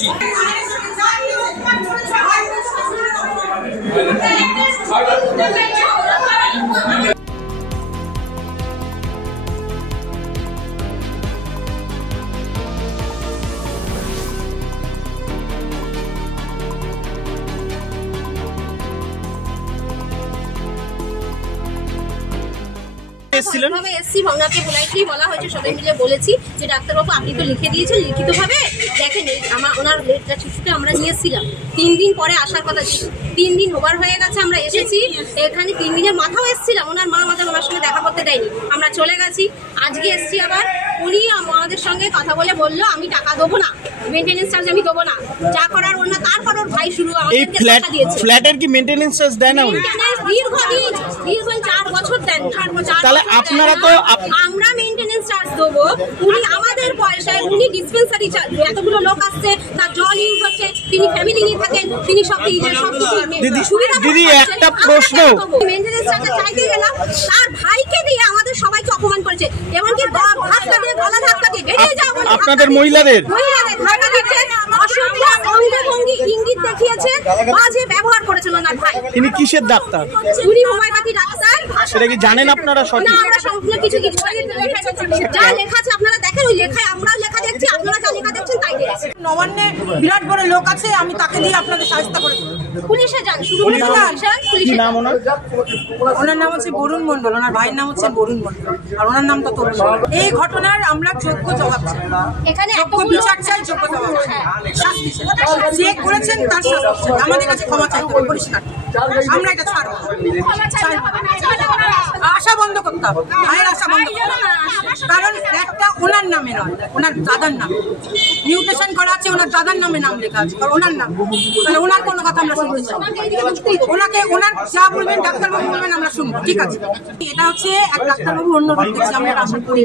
করছি। ওনাকে পোলাইটলি বলা হয়েছে, সবাই মিলে বলেছি যে ডাক্তারবাবু আপনি তো লিখে দিয়েছেন লিখিতভাবে দেখেন, ওনার শিশুকে আমরা নিয়ে এসেছিলাম 3 দিন পরে আসার কথা ছিল, 3 দিন ওভার হয়ে গেছে। আমরা এসেছি এখানে 3 দিনের মাথাও এসেছিলাম, ওনার মা আমাদের ওনার সঙ্গে দেখা করতে দেয়নি, আমরা চলে গেছি। আজকে এসছি আবার, উনি আমাদের সঙ্গে কথা বলে বললো আমি টাকা দেবো না, মেনটেনেন্স চার্জ আমি দেবো না, যা করার ওর না। তারপর ওর ভাই শুরু আমাদেরকে টাকা দিয়েছে। ফ্ল্যাটের কি মেনটেনেন্স চার্জ দেয় না? দীর্ঘদিন 4 বছর দেন। তাহলে আপনারা তো আমরা মেইনটেনেন্স চার্জ দেবো, উনি আমাদের পয়সায়, উনি ডিসপেন্সারি চার্জ, এতগুলো লোক আসছে তার জল ইউজ হচ্ছে, তিনি ফ্যামিলি নিয়ে থাকেন, তিনি সব দিদি একটা প্রশ্ন, মেইনটেনেন্স চার্জ চাইতে গেলাম, তার ভাইকে দিয়ে আমাদের সবাইকে অপমান করেছে, এমনকি ধাক্কা দিয়ে গলা ধাক্কা দিয়ে বেরিয়ে যাও বলে আপনাদের মহিলাদের ধাক্কা দিচ্ছে, অসভ্য অঙ্গভঙ্গি ইঙ্গিত দেখিয়েছে, বাজে ব্যবহার করেছেন ওনার ভাই। তিনি কিসের ডাক্তার? উনি হোমিওপ্যাথি ডাক্তার। সেটা কি জানেন আপনারা? সঠিক না, আমরা সম্পূর্ণ কিছু যা লেখা আছে আপনারা দেখেন, ওই লেখায় আমরা লেখা দেখছি, আপনারা যা লেখা দেখছেন তাই দেখছি। নবান্নে বিরাট বড় লোক আছে, আমি তাকে দিয়ে আপনাদের সাহায্য করে দেব। পুলিশে যান, শুধু কি নাম ওনার? ওনার নাম হচ্ছে বরুণ মণ্ডল, ওনার ভাইয়ের নাম হচ্ছে বরুণ মণ্ডল, আর ওনার নাম তো তরুণ। এই ঘটনার আমরা যোগ্য জবাব চাই, এখানে যোগ্য বিচার চাই, যোগ্য জবাব চাই, শাস্তি চাই। যে করেছেন তার শাস্তি চাই, আমাদের কাছে ক্ষমা চাইতে হবে পরিষ্কার। আমরা এটা ছাড়বো, আশা বন্ধ করতে হবে, ভাইয়ের আশা বন্ধ করতে হবে। কারণ একটা ওনার নামে নয়, ওনার দাদার নামে মিউটেশন করা আছে, ওনার দাদার নামে নাম লেখা আছে, আর ওনার নাম, তাহলে ওনার কোনো কথা আমরা শুনতে চাই। ওনাকে ওনার যা বলবেন ডাক্তারবাবু বলবেন আমরা শুনবো, ঠিক আছে। এটা হচ্ছে এক ডাক্তারবাবু অন্য রূপ দেখছি, আমরা আশা করি।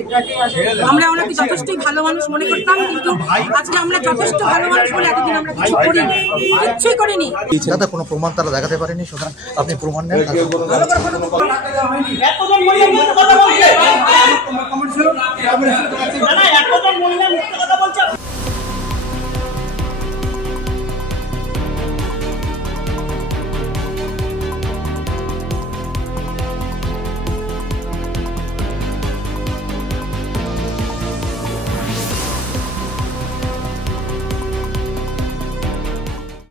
আমরা ওনাকে যথেষ্টই ভালো মানুষ মনে করতাম, কিন্তু আজকে আমরা যথেষ্ট ভালো মানুষ বলে এতদিন আমরা কিছু করিনি, কিচ্ছুই করিনি। দাদা কোনো প্রমাণ তারা দেখাতে পারেনি, সুতরাং আপনি প্রমাণ নেন। কথা বলছে